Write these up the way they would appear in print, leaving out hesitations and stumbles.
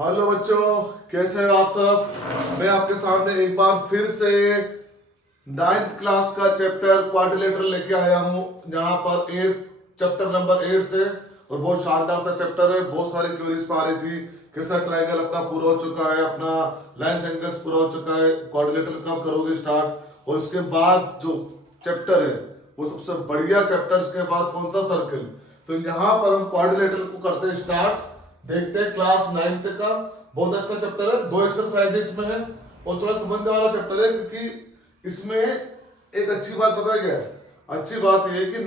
Hello बच्चों, कैसे हो आप सब। मैं आपके सामने एक बार फिर से 9th क्लास का चैप्टर क्वाड्रिलेटरल लेके आया हूँ। यहाँ पर 8 चैप्टर नंबर 8 थे और बहुत शानदार सा चैप्टर है। बहुत सारे क्वेरीज पे आ रही थी कैसा ट्रायंगल अपना पूरा हो चुका है, अपना लाइन्स एंगल्स पूरा हो चुका है, क्वाड्रिलेटरल कब करोगे स्टार्ट। और इसके बाद जो चैप्टर है वो सबसे बढ़िया चैप्टर, इसके बाद कौन सा सर्किल। तो यहाँ पर हम क्वाड्रिलेटरल को करते हैं स्टार्ट। देखते हैं क्लास 9th का बहुत अच्छा चैप्टर है। 2 एक्सरसाइजेस में है और थोड़ा समझने वाला चैप्टर है, क्योंकि इसमें एक अच्छी बात पता है क्या है। अच्छी बात यह है कि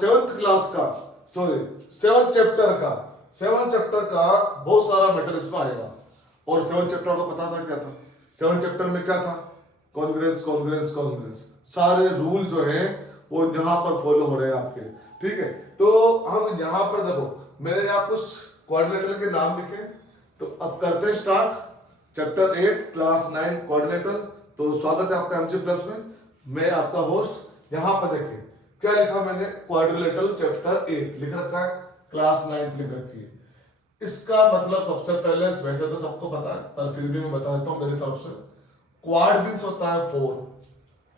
7th क्लास का सॉरी 7th चैप्टर का बहुत सारा मैटर इसमें आएगा। और 7th चैप्टर का पता था क्या था। 7th चैप्टर में क्या था, कॉन्ग्रुएंस कॉन्ग्रुएंस कॉन्ग्रुएंस, सारे रूल जो है वो यहाँ पर फॉलो हो रहे हैं आपके। ठीक है, तो हम यहाँ पर देखो, मैंने यहाँ कुछ क्वाड्रिलेटरल के नाम लिखे। तो अब करते हैं स्टार्ट चैप्टर 8 क्लास 9 क्वाड्रिलेटरल। तो स्वागत है आपका एमजी प्लस में। मैं आपका होस्ट। यहाँ पर देखिए क्या लिखा मैंने, क्वाड्रिलेटरल चैप्टर 8 लिख रखा है, क्लास 9 लिख रखी है। इसका मतलब सबसे पहले, वैसे तो सबको पता है पर फिर भी मैं बता देता हूँ मेरी तरफ से। क्वाड मीन्स होता है 4,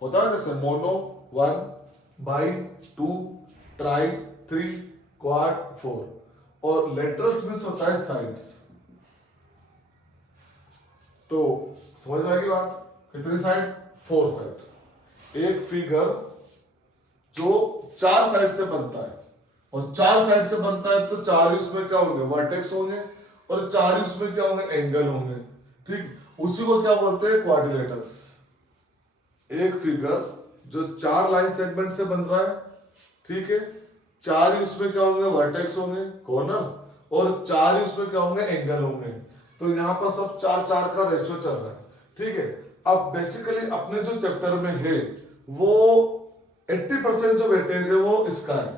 होता है जैसे मोनो 1, बाई 2, ट्राई 3, क्वाड 4। और लेटरल्स मीन्स होता है साइड्स। तो समझ में आएगी बात, कितनी साइड, 4 साइड। एक फिगर जो 4 साइड से बनता है, और 4 साइड से बनता है तो 4 उसमें क्या होंगे, वर्टेक्स होंगे, और 4 उसमें क्या होंगे, एंगल होंगे। ठीक, उसी को क्या बोलते हैं, क्वाड्रिलेटरल्स। एक फिगर जो 4 लाइन सेगमेंट से बन रहा है, ठीक है, 4 उसमें क्या होंगे, वर्टेक्स होंगे, कॉर्नर, और 4 उसमें क्या होंगे, एंगल होंगे। तो यहाँ पर सब 4-4 का रेशियो चल रहा है। ठीक है, अब बेसिकली अपने जो चैप्टर में है वो 80% जो वेटेज है वो इसका है,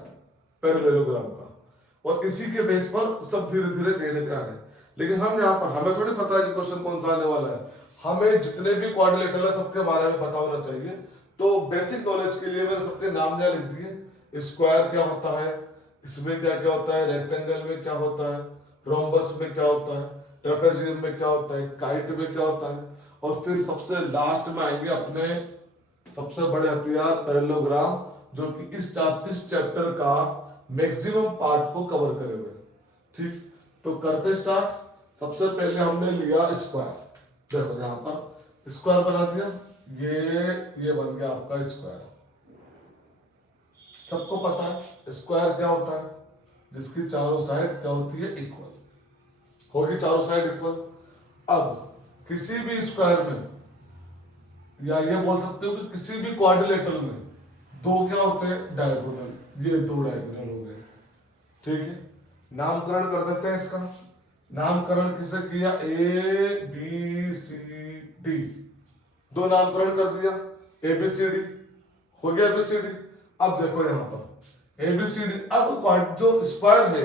पैरेललोग्राम का, और इसी के बेस पर सब धीरे धीरे कहने पे आ रहे हैं। लेकिन हम यहाँ पर, हमें थोड़ी पता है कि क्वेश्चन कौन सा आने वाला है। हमें जितने भी क्वाड्रिलेटरल है सबके बारे में पता होना चाहिए। तो बेसिक नॉलेज के लिए मैंने सबके नाम यहाँ लिख दिए। स्क्वायर क्या होता है, इसमें क्या क्या होता है, रेक्टेंगल में क्या होता है, रोम्बस में क्या होता है, ट्रेपेजियम में क्या होता है, काइट में क्या होता है, और फिर सबसे लास्ट में आएंगे अपने सबसे बड़े हथियार पैरेललोग्राम, जो कि इस चैप्टर का मैक्सिमम पार्ट को कवर करे हुए। ठीक, तो करते स्टार्ट। सबसे पहले हमने लिया स्क्वायर। देखो यहाँ पर स्क्वायर बना दिया, ये बन गया आपका स्क्वायर। सबको पता है स्क्वायर क्या होता है, जिसकी चारों साइड क्या होती है, इक्वल होगी, चारों साइड इक्वल। अब किसी भी स्क्वायर में, या ये बोल सकते हो कि किसी भी क्वाड्रिलेटरल में 2 क्या होते हैं, डायगोनल। ये 2 डायगोनल हो गए। ठीक है, नामकरण कर देते हैं इसका। नामकरण किसे किया, ए बी सी डी, 2 नामकरण कर दिया, ए बी सी डी हो गया, बी सी डी। अब देखो यहाँ पर ए बी सी डी। अब जो स्क्वायर है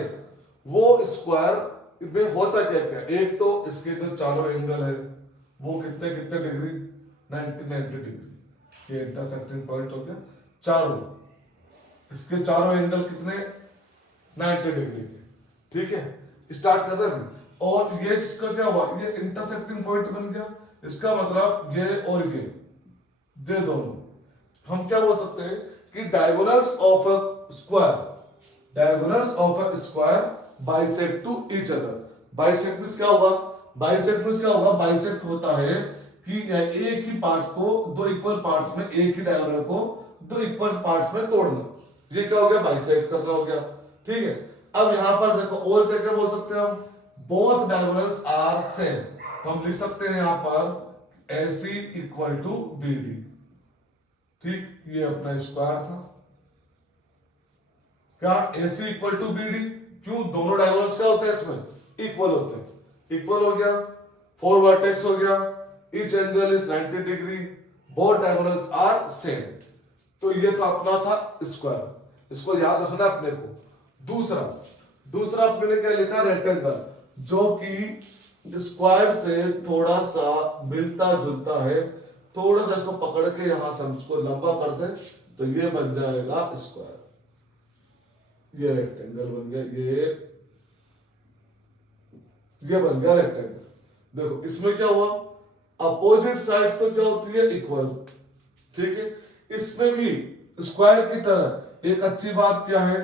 वो स्क्वायर में होता क्या क्या, एक तो इसके जो चारों एंगल है वो कितने कितने डिग्री, 90 डिग्री। ये इंटरसेक्टिंग पॉइंट हो गया, चारों इसके चारों एंगल कितने, 90 डिग्री के। ठीक है, स्टार्ट कर रहे हैं। और ये इसका क्या हुआ, ये इंटरसेक्टिंग पॉइंट बन गया। इसका मतलब ये और ये दोनों हम क्या बोल सकते हैं कि diagonals of a square, diagonals of a square bisect to each other. Bisect means क्या होगा, बाइसेक्ट मींस क्या होगा, बाइसेक्ट होता है कि एक ही पार्ट को 2 इक्वल पार्ट्स में, एक ही डायगोनल को 2 इक्वल पार्ट्स में तोड़ना। ये क्या हो गया, बाइसेक्ट करना हो गया। ठीक है, अब यहां पर देखो और क्या क्या बोल सकते हैं हम, बोथ डायगोनल्स आर सेम। तो हम लिख सकते हैं यहां पर AC इक्वल टू BD। ठीक, ये अपना स्क्वायर था। क्या AC इक्वल टू BD, क्यों, दोनों डायगोनल्स क्या होते हैं इसमें, इक्वल होते हैं। इक्वल हो गया, 4 वर्टेक्स हो गया, each angle is 90 degree, both diagonals are same. तो ये तो अपना था स्क्वायर, इसको याद रखना अपने को। दूसरा मैंने क्या लिखा, रेक्टेंगल, जो कि स्क्वायर से थोड़ा सा मिलता जुलता है। थोड़ा सा इसको पकड़ के यहां से इसको लंबा कर दे तो ये बन जाएगा स्क्वायर। ये रेक्टेंगल बन गया, ये बन गया रेक्टेंगल। देखो इसमें क्या हुआ, अपोजिट साइड्स तो क्या होती है, इक्वल। ठीक है, इसमें भी स्क्वायर की तरह एक अच्छी बात क्या है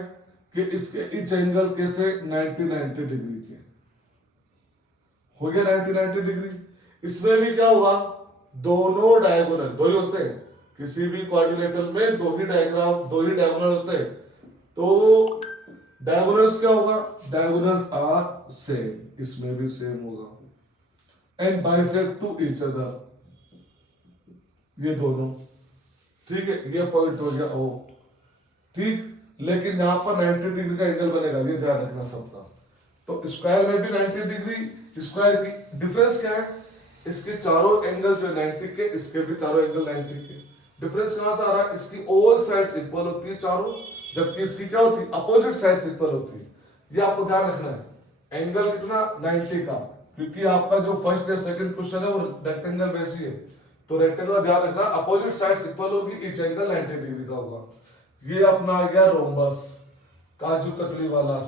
कि इसके इच एंगल कैसे 90 डिग्री के हो गया, 90 डिग्री। इसमें भी क्या हुआ, दोनों डायगोनल दो ही होते हैं, किसी भी क्वाड्रिलेटरल में दो ही डायगोनल होते हैं। तो डायगोनल्स क्या होगा, डायगोनल्स आर सेम, इसमें भी सेम होगा। And bisect to each other, ये दोनों। ठीक है, ये पॉइंट हो गया ओ। ठीक, लेकिन यहां पर 90 डिग्री का एंगल बनेगा, ये ध्यान रखना सबका। तो स्क्वायर में भी 90 डिग्री, स्क्वायर की डिफरेंस क्या है, इसके चारों एंगल जो 90 के, इसके भी चारों एंगल 90 के। डिफरेंस कहां से आ रहा है, इसकी ऑल साइड्स इक्वल होती है चारों, जबकि इसकी क्या होती है, अपोजिट साइड्स इक्वल होती है। ये आपको ध्यान रखना है। एंगल कितना, 90 का, क्योंकि आपका जो फर्स्ट या सेकंड क्वेश्चन है वो रेक्टेंगल वैसी है। तो रेक्टेंगल ध्यान रखना, अपोजिट साइड्स इक्वल होगी, ईच एंगल 90 डिग्री का होगा। ये अपना आ गया रोम्बस, काजू कतली वाला,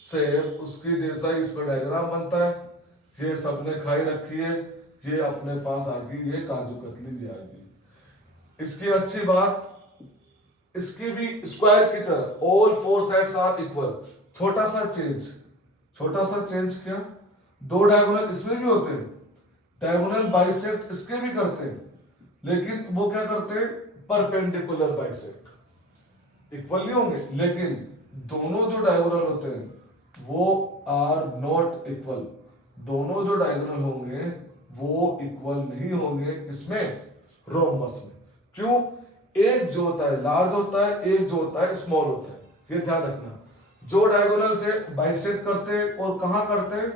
सेम उसकी जैसा ही इसमें डायग्राम बनता है। ये सबने खाई रखी है, ये अपने पास आ गई, ये काजू कतली भी आ गई। इसकी अच्छी बात, इसकी भी स्क्वायर की तरह all four sides are equal. छोटा सा चेंज क्या, दो डायगोनल इसमें भी होते हैं, डायगोनल बाइसेक्ट इसके भी करते हैं, लेकिन वो क्या करते हैं, परपेंडिकुलर बाइसेक्ट। इक्वल नहीं होंगे, लेकिन दोनों जो डायगोनल होते हैं वो आर नॉट इक्वल। दोनों जो डायगोनल होंगे वो इक्वल नहीं होंगे, इसमें रोम्बस में। क्यों, एक जो होता है लार्ज होता है, एक जो होता है स्मॉल होता है, ये ध्यान रखना। जो डायगोनल से बाइसेक्ट करते हैं और कहां करते हैं,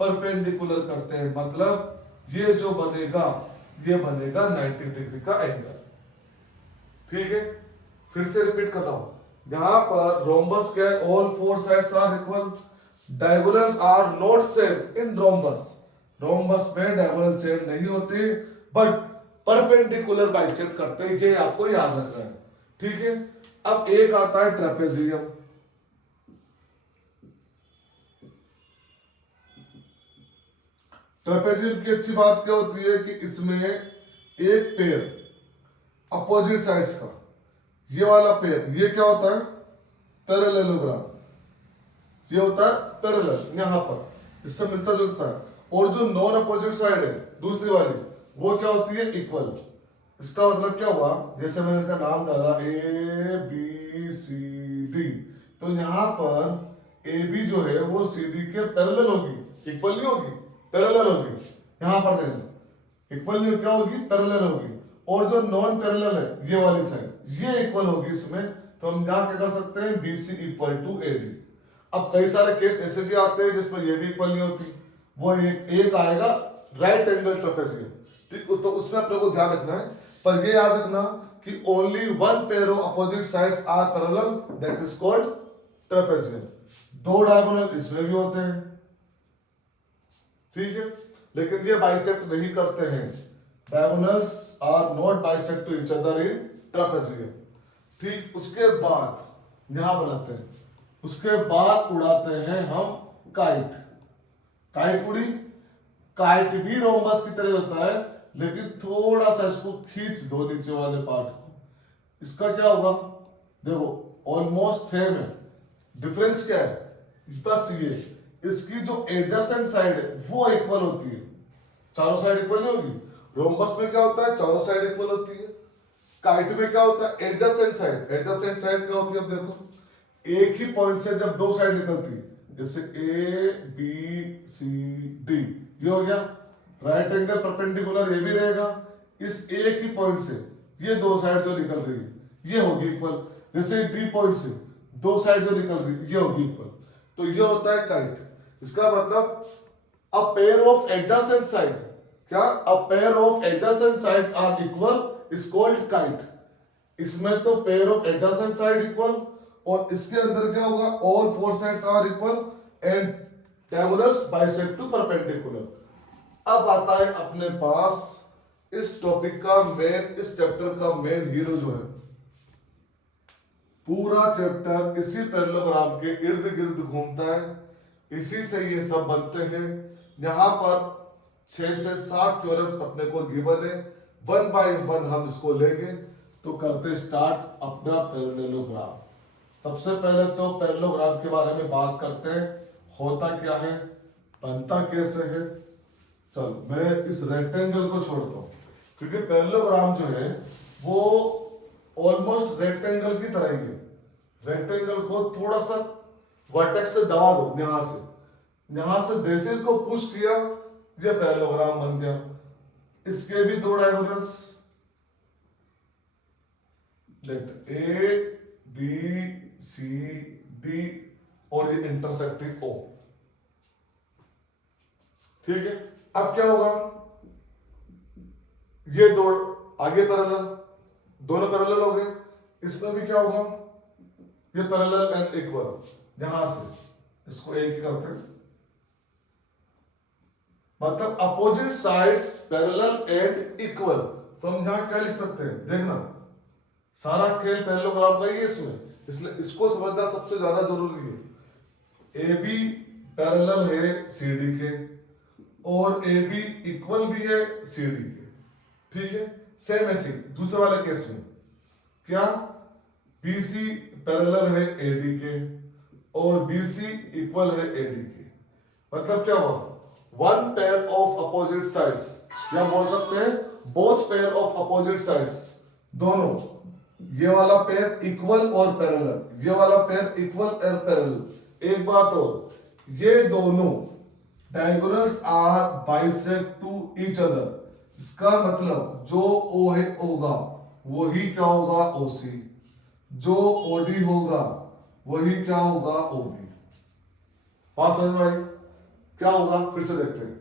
परपेंडिकुलर करते हैं, मतलब ये जो बनेगा ये बनेगा 90 डिग्री का एंगल। ठीक है, फिर से रिपीट कर रहा हूं, यहां पर रोम्बस के all four sides are equal, diagonals are not same in rhombus. Rhombus में डायगोनल सेम नहीं होते, बट परपेंडिकुलर बाइसेक्ट करते हैं, ये आपको याद रखना है। ठीक है, अब एक आता है ट्रेपेजियम। ट्रेपेजियम की अच्छी बात क्या होती है कि इसमें एक पेयर अपोजिट साइड्स का, ये वाला पेयर, ये क्या होता है, पैरेललोग्राम। ये होता है पैरेलल, यहां पर इससे मिलता जुलता है। और जो नॉन अपोजिट साइड है दूसरी वाली, वो क्या होती है, इक्वल। इसका मतलब क्या हुआ, जैसे मैंने इसका नाम डाला ए बी सी डी, तो यहां पर ए बी जो है वो सी डी के पैरेलल होगी, इक्वल नहीं होगी, पैरेलल होगी। यहां पर देखना, इक्वल नहीं, क्या होगी, पैरेलल होगी। और जो नॉन पैरेलल है ये वाली साइड, ये इक्वल होगी इसमें। तो हम यहां क्या कर सकते हैं, B C equal to A D. अब कई सारे केस ऐसे भी आते हैं जिसमें ये भी इक्वल नहीं होती, वो एक आएगा राइट एंगल ट्रेपेजियम। ठीक, तो उसमें अपने को ध्यान रखना है, पर ये याद रखना कि only one pair of opposite sides are parallel, that is called trapezium. दो डायगोनल इसमें भी होते हैं, ठीक है, लेकिन ये बाइसेक्ट नहीं करते हैं। Diagonals are not bisect to each other in trapezium. ठीक, उसके बाद यहां बनाते हैं, उसके बाद उड़ाते हैं हम काइट। काइट उड़ी, काइट भी रोम्बस की तरह होता है, लेकिन थोड़ा सा इसको खींच दो नीचे वाले पार्ट को, इसका क्या होगा, देखो ऑलमोस्ट सेम है। डिफरेंस क्या है, बस ये इसकी जो एडजेसेंट साइड है वो इक्वल होती है, चारों साइड इक्वल नहीं होगी। रोम्बस में क्या होता है, चारों साइड इक्वल होती है। काइट में क्या होता है, एडजेसेंट साइड। एडजेसेंट साइड क्या होती है, अब देखो एक ही पॉइंट से जब दो साइड निकलती है, जैसे ए बी सी डी, ये हो गया राइट एंगल परपेंडिकुलर, ये भी रहेगा। इस एक ही पॉइंट से ये दो साइड जो निकल रही है ये होगी इक्वल। जैसे डी पॉइंट से दो साइड जो निकल रही है ये होगी इक्वल। तो ये होता है काइट। इसका मतलब a pair of adjacent side, क्या, a pair of adjacent side are equal is called kite. इसमें तो pair of adjacent side equal, और इसके अंदर क्या होगा, all four sides are equal and diagonals bisect to perpendicular. अब आता है अपने पास इस टॉपिक का मेन, इस चैप्टर का मेन हीरो जो है। पूरा चैप्टर इसी पैरेललोग्राम के इर्द गिर्द घूमता है। इसी से ये सब बनते हैं। यहाँ पर 6 से 7 थ्योरम्स अपने को गिवन है, 1 बाय 1 हम इसको लेंगे। तो करते स्टार्ट अपना पैरेललोग्राम। सबसे पहले तो पैरेललोग्राम के बारे में बात करते हैं, होता क्या है, बनता कैसे है। चलो मैं इस रेक्टेंगल को छोड़ता हूँ, क्योंकि पैरेललोग्राम जो है वो ऑलमोस्ट रेक्टेंगल की तरह ही है। रेक्टेंगल को थोड़ा सा वर्टेक्स से दबा दो, यहां से बेसिस को पुश किया, ये पैरेललोग्राम बन गया। इसके भी 2 diagonals, let A B C D और ये इंटरसेक्टिंग ओ। ठीक है, अब क्या होगा, ये 2 आगे पैरेलल, दोनों पैरेलल हो गए। इसमें भी क्या होगा, ये पैरेलल एंड इक्वल, यहां से इसको एक ही करते हैं, मतलब opposite sides parallel and equal. तो हम यहां क्या लिख सकते हैं, देखना सारा खेल पैरेललोग्राम का ही है इसमें, इसलिए इसको समझना सबसे ज्यादा जरूरी है। ए बी पैरेलल है सी डी के और ए बी इक्वल भी है सी डी के। ठीक है, सेम ऐसे दूसरे वाले केस में क्या, बी सी पैरेलल है ए डी के और बी सी इक्वल है ए डी के। मतलब क्या हुआ, 1 पेयर ऑफ अपोजिट साइड्स, या बोल सकते हैं both pair of opposite sides, दोनों, ये वाला पेयर इक्वल और पैरेलल, ये वाला पेयर इक्वल और पैरेलल। एक बात और, ये दोनों diagonals are bisect to each other. इसका मतलब जो ओ है होगा वही क्या होगा, ओसी, जो ओडी होगा वही क्या होगा, ओबी। बात समझ में आई, क्या होगा फिर से देखते हैं।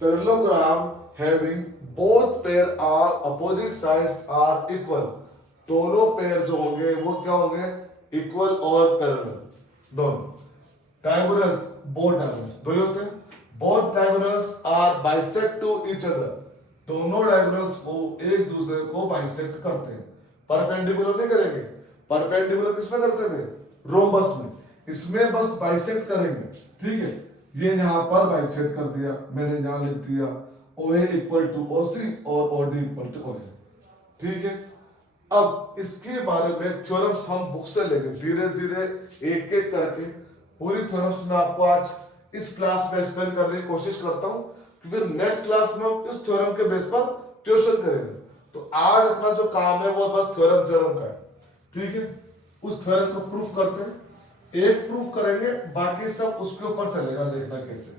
Parallelogram having both pair are opposite sides are equal, दोनों पेयर जो होंगे वो क्या होंगे, इक्वल और पैरेलल दोनों। डायगोनल्स, बोथ डायगोनल्स दो ही होते हैं, both diagonals are bisect to each other, दोनों डायगोनल्स को एक दूसरे को बाइसेक्ट करते हैं। परपेंडिकुलर नहीं करेंगे, परपेंडिकुलर किसमें करते थे, रोम्बस में, इसमें बस बाइसेक्ट करेंगे। ठीक है, ये यहां पर बाइसेक्ट कर दिया, मैंने यहां लिख दिया ओ ए इक्वल टू ओ सी और O D equal to O A. ठीक है, अब इसके बारे में थ्योरम्स हम बुक से लेंगे, धीरे धीरे एक एक करके पूरी थ्योरम्स में आपको आज इस क्लास में एक्सप्लेन करने की कोशिश करता हूं, फिर नेक्स्ट क्लास में हम इस थ्योरम के बेस पर ट्यूशन करेंगे। तो आज अपना जो काम है वो बस थ्योरम का है। ठीक है, उस थ्योरम को प्रूफ करते हैं, एक प्रूफ करेंगे, बाकी सब उसके ऊपर चलेगा, देखना कैसे।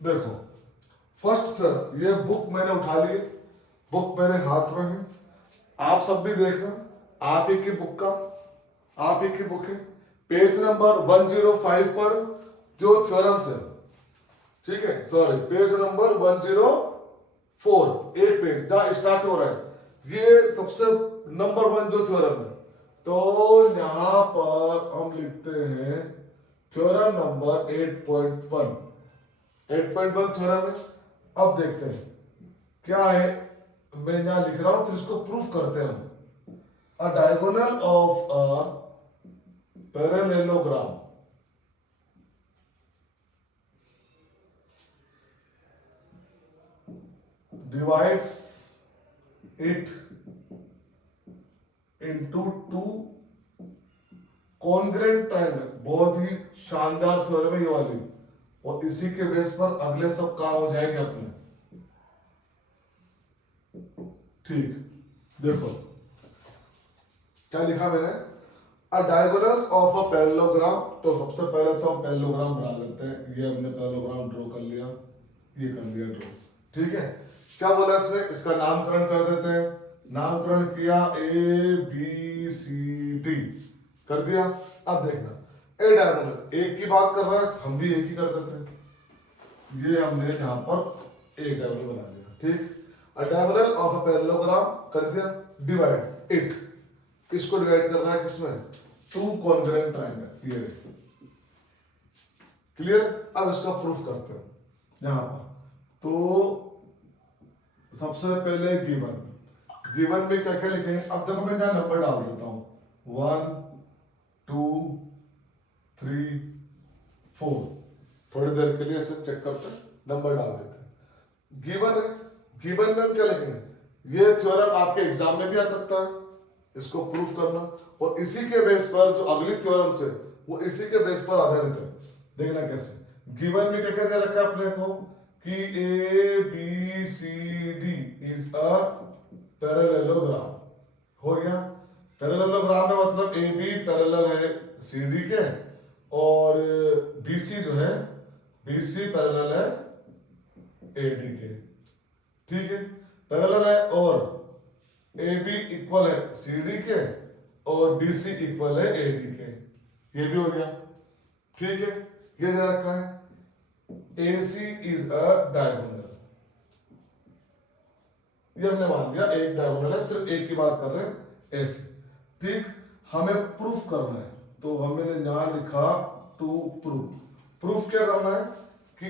देखो फर्स्ट थ्योरम, ये बुक मैंने उठा ली, बुक मेरे हाथ में है, आप सब भी देखना, आप ही की बुक का, आप ही की बुक है, पेज नंबर 105 पर जो थ्योरम्स है, ठीक है, सॉरी पेज नंबर 104, एक पेज जहां स्टार्ट हो रहा है, ये सबसे नंबर 1 जो थ्योरम है। तो यहां पर हम लिखते हैं थ्योरम नंबर 8.1, 8.1 थ्योरम है। अब देखते हैं क्या है, मैं यहां लिख रहा हूं, फिर इसको प्रूफ करते हैं हम। अ diagonal of a parallelogram divides it into 2 congruent triangle। बहुत ही शानदार थ्योरम है ये वाली, और इसी के बेस पर अगले सब काम हो जाएंगे अपने। ठीक, देखो क्या लिखा मैंने, अ डायगोनल्स ऑफ अ पैरेललोग्राम। तो सबसे पहले तो हम पैरेललोग्राम बना लेते हैं, ये हमने पैरेललोग्राम ड्रॉ कर लिया, ये कर लिया ड्रॉ। ठीक है, क्या बोला इसने, इसका नामकरण कर देते हैं, नामकरण किया ए बी सी डी कर दिया। अब देखना ए डायगोनल, एक की बात कर रहा है, हम भी एक ही कर देते हैं, ये हमने यहां पर एक डायगोनल बना दिया। ठीक, अ डायगोनल ऑफ अ पैरेललोग्राम कर दिया, डिवाइड इट, किसको डिवाइड कर रहा है, किसमें, 2 कॉन्ग्रुएंट ट्रायंगल, ये क्लियर। अब इसका प्रूफ करते हैं यहां पर। तो सबसे पहले गिवन गिवन में क्या क्या लिखेंगे? अब देखो मैं यहाँ नंबर डाल देता हूँ 1 2 3 4। थोड़ी देर के लिए इसे चेक करते हैं, नंबर डाल देते हैं। गिवन है, गिवन में हम क्या लिखेंगे? ये थ्योरम आपके एग्जाम में भी आ सकता है, इसको प्रूफ करना, और इसी के बेस पर जो अगली थ्योरम से वो इसी के बेस पर आधारित है। देखना कैसे। गिवन में क्या क्या दे रखा है अपने को कि A B C D is a parallelogram. हो गया। पैरेललोग्राम में मतलब ए बी पैरेलल है सी डी के, और बी सी जो है बी सी पैरेलल है ए डी के। ठीक है, पैरेलल है, और ए बी इक्वल है सी डी के, और बी सी इक्वल है ए डी के। ये भी हो गया। ठीक है, ये दे रखा है AC इज अ डायगोनल। ये हमने मान लिया एक डायगोनल है, सिर्फ एक की बात कर रहे हैं AC। ठीक, हमें प्रूफ करना है, तो हमने यहां लिखा टू प्रूफ। प्रूफ क्या करना है कि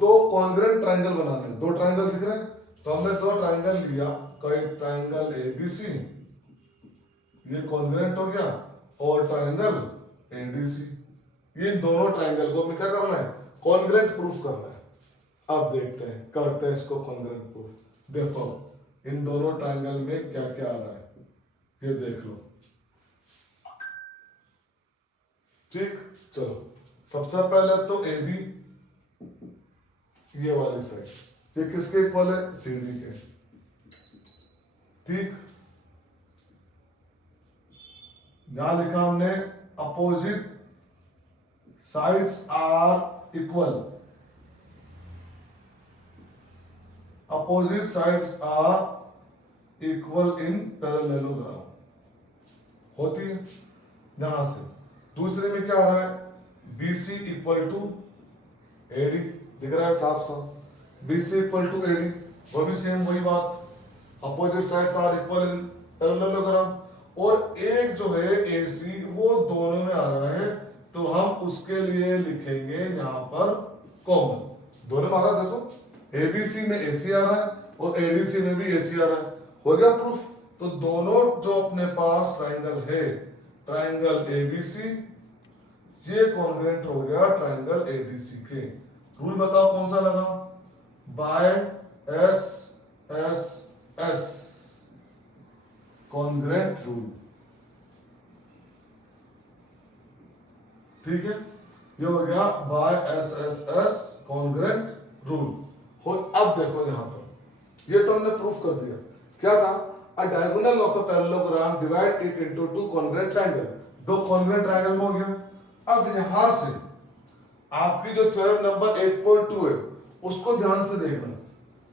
दो कॉन्ग्रुएंट ट्रायंगल बनाने हैं। दो ट्रायंगल दिख रहे हैं, तो हमने दो ट्रायंगल लिया, कोई ट्रायंगल ABC, ये कॉन्ग्रुएंट हो गया, और ट्रायंगल ADC। ये दोनों ट्रायंगल को हमें क्या करना है? कॉन्ग्रुएंट प्रूफ करना है। अब देखते हैं, करते हैं इसको कॉन्ग्रुएंट प्रूफ। देखो इन दोनों ट्रायंगल में क्या क्या आ रहा है, ये देख लो। ठीक, चलो सबसे पहले तो ए बी, ये वाली साइड, ये किसके इक्वल है? सी डी के। ठीक, यहां लिखा हमने opposite sides are equal, opposite sides are equal in parallelogram. होती है यहां से। दूसरे में क्या आ रहा है? BC इक्वल टू AD, दिख रहा है साफ साफ। BC इक्वल टू AD, वो भी सेम वही बात, opposite sides are equal in parallelogram. और एक जो है AC, वो दोनों में आ रहा है, तो हम उसके लिए लिखेंगे यहां पर कॉमन। दोनों में आ रहा है, देखो ABC में AC आ रहा है, और ADC में भी AC आ रहा है। हो गया प्रूफ। तो दोनों जो अपने पास ट्रायंगल है, ट्रायंगल ABC, ये कॉन्ग्रुएंट हो गया ट्रायंगल ADC के। रूल बताओ कौन सा लगा? By SSS, congruent rule. ठीक है, ये हो गया बाय SSS कॉन्ग्रुएंट रूल। हो, अब देखो यहां पर, ये तो हमने प्रूफ कर दिया। क्या था? अ diagonal of a parallelogram divide it into two congruent triangle. दो कॉन्ग्रुएंट ट्रायंगल में हो गया। अब यहां से आपकी जो थ्योरम नंबर 8.2 है, उसको ध्यान से देखना।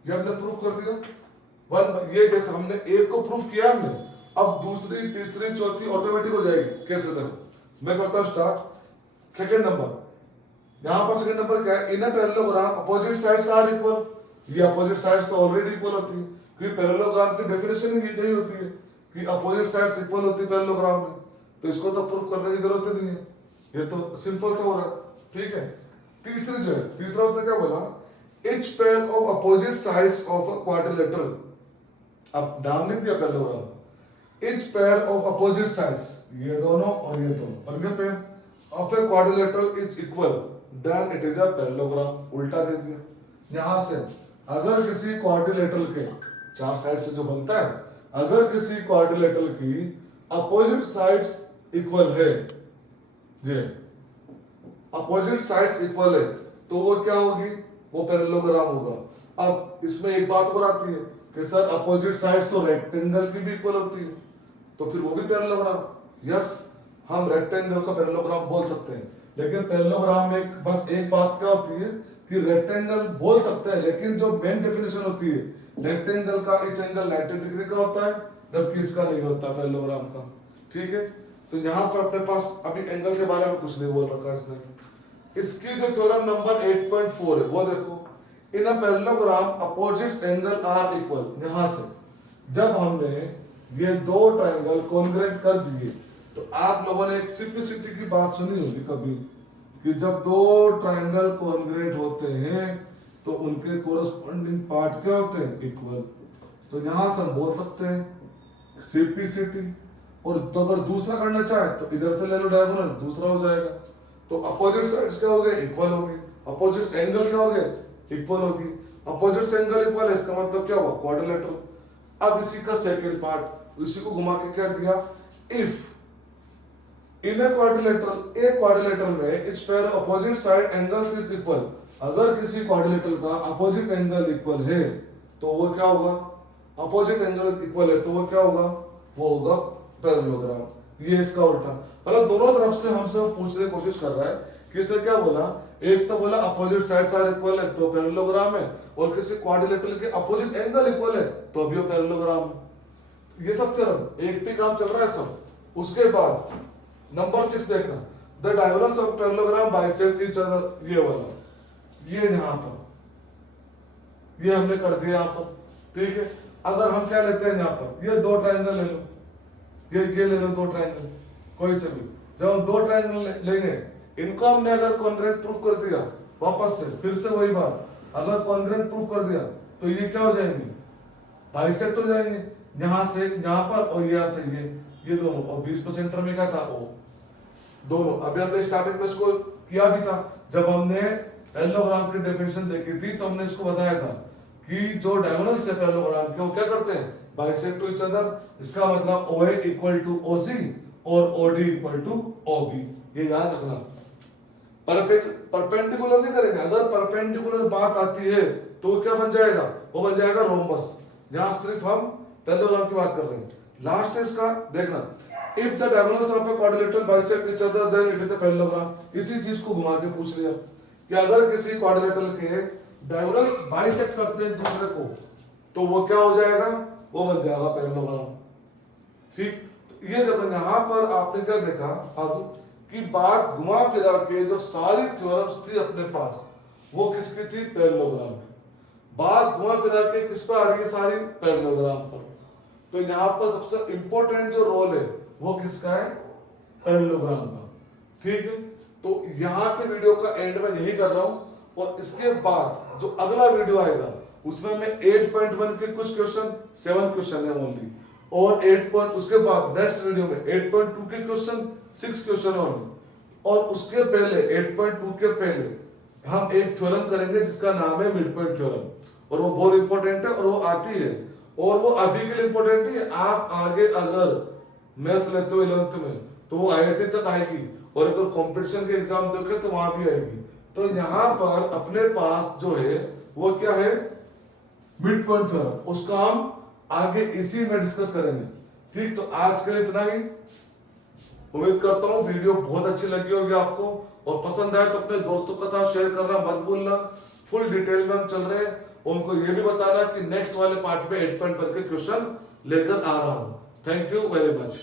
ये हमने प्रूफ कर दिया वन, ये जैसे हमने एक को प्रूफ किया हमने, अब दूसरी तीसरी चौथी ऑटोमेटिक हो जाएगी। कैसे? देखो मैं करता हूं स्टार्ट। सेकंड नंबर, यहां पर सेकंड नंबर क्या है? In a parallelogram opposite sides are equal. ये अपोजिट साइड्स तो ऑलरेडी इक्वल होती है, क्योंकि पैरेललोग्राम की डेफिनेशन ही यही होती है कि अपोजिट साइड्स इक्वल होती है पैरेललोग्राम में। तो इसको तो प्रूफ करने की जरूरत ही नहीं है, ये तो सिंपल सा हो रहा है। ठीक है, तीसरी जो है, तीसरा उसने क्या बोला? each pair of opposite sides of a quadrilateral, अब नाम नहीं दिया parallelogram, each pair of opposite sides, ये दोनों और ये दोनों बन गए pair of a quadrilateral is equal, then it is a parallelogram। उल्टा दे दिया। यहां से अगर किसी क्वाड्रिलेटरल के चार साइड से जो बनता है, अगर किसी क्वाड्रिलेटरल की अपोजिट साइड्स इक्वल है, जी अपोजिट साइड्स इक्वल है, तो वो क्या होगी? वो पैरेललोग्राम होगा। अब इसमें एक बात और आती है कि सर अपोजिट साइड्स तो रेक्टेंगल की भी इक्वल होती है, तो फिर वो भी पैरेललोग्राम। यस, हम रेक्टेंगल का पैरेललोग्राम बोल सकते हैं, लेकिन पैरेललोग्राम में बस एक बात क्या होती है कि रेक्टेंगल बोल सकते हैं, लेकिन जो मेन डेफिनेशन होती है, रेक्टेंगल का ईच एंगल 90 डिग्री का होता है, जबकि इसका नहीं होता पैरेललोग्राम का। ठीक है, तो यहाँ पर अपने पास अभी एंगल के बारे में कुछ नहीं बोल रखा इसने। इसकी जो थ्योरम नंबर 8.4 है, वो देखो, in a parallelogram opposites angle are equal. यहां से जब हमने ये दो ट्रायंगल कॉन्ग्रुएंट कर दिए, तो आप लोगों ने एक सिंप्लिसिटी की बात सुनी होगी कभी कि जब दो ट्रायंगल कॉन्ग्रुएंट होते हैं तो उनके कोरस्पॉन्डिंग पार्ट क्या होते हैं? इक्वल। तो यहां से हम बोल सकते हैं CPCT। और तो अगर दूसरा करना चाहे तो इधर से ले लो डायगोनल, दूसरा हो जाएगा। तो अपोजिट साइड्स क्या हो गए, इक्वल हो गए। अपोजिट एंगल क्या हो गए, इक्वल होगी। अपोजिट एंगल इक्वल है, इसका मतलब क्या हुआ, क्वाड्रिलेटरल। अब इसी का सेकंड पार्ट, इसी को घुमा के क्या दिया, इफ इन ए क्वाड्रिलेटरल में it's pair opposite side angles is equal, अगर किसी क्वाड्रिलेटरल का अपोजिट एंगल इक्वल है तो वो क्या होगा, अपोजिट एंगल इक्वल है तो वो क्या होगा, वो होगा पैरेललोग्राम। ये इसका उल्टा, मतलब दोनों तरफ से हमसे पूछने की कोशिश कर रहा है कि इसने क्या बोला, एक तो बोला अपोजिट साइड्स आर इक्वल है तो पैरेललोग्राम है, और किसी क्वाड्रिलेटरल के अपोजिट एंगल इक्वल है तो अभी वो पैरेललोग्राम है। ये सब चल एक भी काम चल रहा है सब। उसके बाद नंबर 6 देखना, the diagonals of parallelogram bisect each other, ये वाला, ये यहां पर ये हमने कर दिया यहां पर, ठीक है। अगर हम क्या लेते हैं यहां पर, ये दो ट्रायंगल ले लो, ये ले लो दो ट्रायंगल कोई से भी। जब हम दो ट्रायंगल लेंगे, इनको हमने अगर कॉन्ग्रुएंट प्रूफ कर दिया, वापस से फिर से वही बात, अगर कॉन्ग्रुएंट प्रूफ कर दिया तो ये क्या हो जाएंगे, बाइसेक्ट हो जाएंगे, यहां से यहां पर और यहां से ये दोनों, और 20 सेंटर में क्या था, ओ दोनों। अभी हमने स्टार्टिंग में इसको किया भी था, जब हमने पैरेललोग्राम की डेफिनेशन देखी थी तो हमने इसको बताया था कि जो डायगोनल्स है पैरेललोग्राम के वो क्या करते हैं, बाइसेक्ट टू ईच अदर। इसका मतलब OA इक्वल टू OC और OD इक्वल टू OB, ये याद रखना। परपेंडिकुलर नहीं करेंगे, अगर परपेंडिकुलर बात आती है तो क्या बन जाएगा, वो बन जाएगा रोम्बस। यहां सिर्फ हम पैरेललोग्राम की बात कर रहे हैं। लास्ट इसका देखना, if the diagonals of a quadrilateral bisect each other than it is a parallelogram. इसी चीज को घुमा के पूछ लिया कि अगर किसी क्वाड्रिलेटरल के डायगोनल्स बाइसेक्ट करते हैं दूसरे को तो वो क्या हो जाएगा, वो बन जाएगा पैरेललोग्राम। ठीक, तो ये देखो यहां पर आपने क्या देखा अब कि बात घुमा फिरा के जो सारी थ्योरम्स थी अपने पास वो किसकी थी, पैरेललोग्राम की। बात घुमा फिरा के किस पर आ रही है, सारी पैरेललोग्राम पर। तो यहाँ पर सबसे इंपॉर्टेंट जो रोल है वो किसका है, पैरेललोग्राम का। ठीक है, तो यहाँ के वीडियो का एंड में यही कर रहा हूं, और इसके बाद जो अगला वीडियो आएगा उसमें मैं 8.1 के कुछ क्वेश्चन, 7 क्वेश्चन है ओनली, और 8 पॉइंट, उसके बाद नेक्स्ट वीडियो में 8.2 के क्वेश्चन, 6 क्वेश्चन ओनली, और उसके पहले 8.2 के पहले हम एक थ्योरम करेंगे जिसका नाम है मिड पॉइंट थ्योरम, और वो बहुत इंपॉर्टेंट है और वो आती है, और वो अभी के लिए इंपॉर्टेंट है। आप आगे अगर मैथ लेते हो 11th में तो वो IIT तक आएगी, और अगर कंपटीशन के एग्जाम दोगे तो वहां भी आएगी। तो यहाँ पर अपने पास जो है वो क्या है, मिड पॉइंट थ्योरम, उसका हम आगे इसी में डिस्कस करेंगे। ठीक, तो आज के लिए इतना ही। उम्मीद करता हूँ वीडियो बहुत अच्छी लगी होगी आपको, और पसंद आए तो अपने दोस्तों के साथ शेयर करना मत भूलना। फुल डिटेल में हम चल रहे हैं, उनको ये भी बताना कि नेक्स्ट वाले पार्ट में 8.1 के क्वेश्चन लेकर आ रहा हूं। Thank you very much.